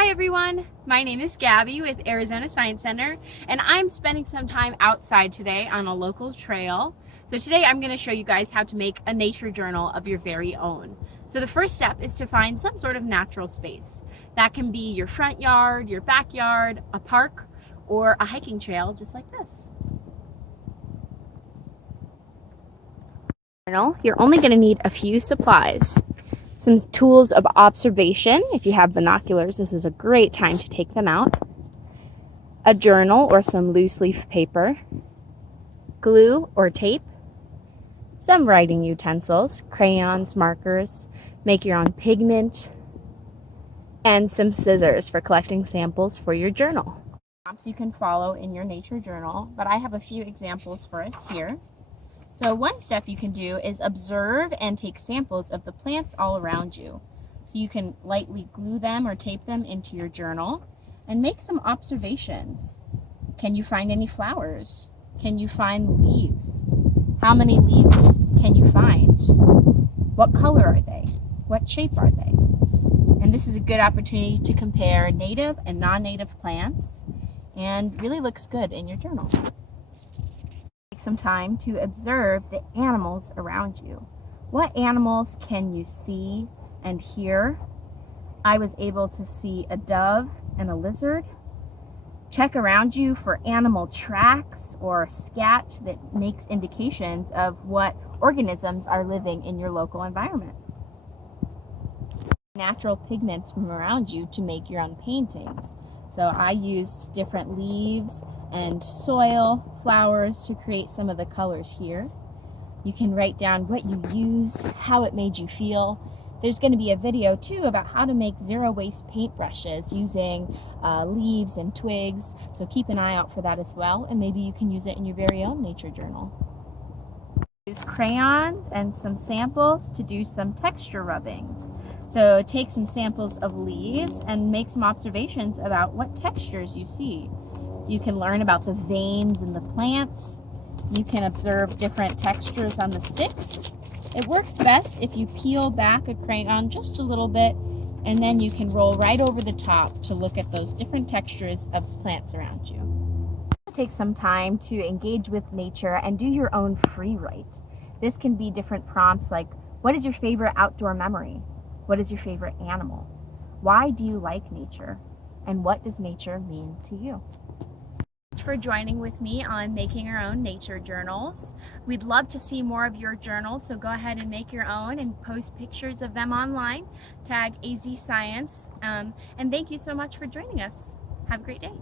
Hi everyone, my name is Gabby with Arizona Science Center, and I'm spending some time outside today on a local trail. So today I'm going to show you guys how to make a nature journal of your very own. So the first step is to find some sort of natural space. That can be your front yard, your backyard, a park, or a hiking trail just like this. You're only going to need a few supplies. Some tools of observation. If you have binoculars, this is a great time to take them out. A journal or some loose leaf paper. Glue or tape. Some writing utensils, crayons, markers, make your own pigment, and some scissors for collecting samples for your journal. Prompts you can follow in your nature journal, but I have a few examples for us here. So one step you can do is observe and take samples of the plants all around you. So you can lightly glue them or tape them into your journal and make some observations. Can you find any flowers? Can you find leaves? How many leaves can you find? What color are they? What shape are they? And this is a good opportunity to compare native and non-native plants, and really looks good in your journal. Some time to observe the animals around you. What animals can you see and hear? I was able to see a dove and a lizard. Check around you for animal tracks or scat that makes indications of what organisms are living in your local environment. Natural pigments from around you to make your own paintings. So I used different leaves and soil, flowers to create some of the colors here. You can write down what you used, how it made you feel. There's going to be a video too about how to make zero waste paintbrushes using leaves and twigs. So keep an eye out for that as well, and maybe you can use it in your very own nature journal. Use crayons and some samples to do some texture rubbings. So take some samples of leaves and make some observations about what textures you see. You can learn about the veins in the plants. You can observe different textures on the sticks. It works best if you peel back a crayon just a little bit, and then you can roll right over the top to look at those different textures of plants around you. Take some time to engage with nature and do your own free write. This can be different prompts like, what is your favorite outdoor memory? What is your favorite animal? Why do you like nature? And what does nature mean to you? Thanks for joining with me on making our own nature journals. We'd love to see more of your journals, so go ahead and make your own and post pictures of them online. Tag AZ Science. And thank you so much for joining us. Have a great day.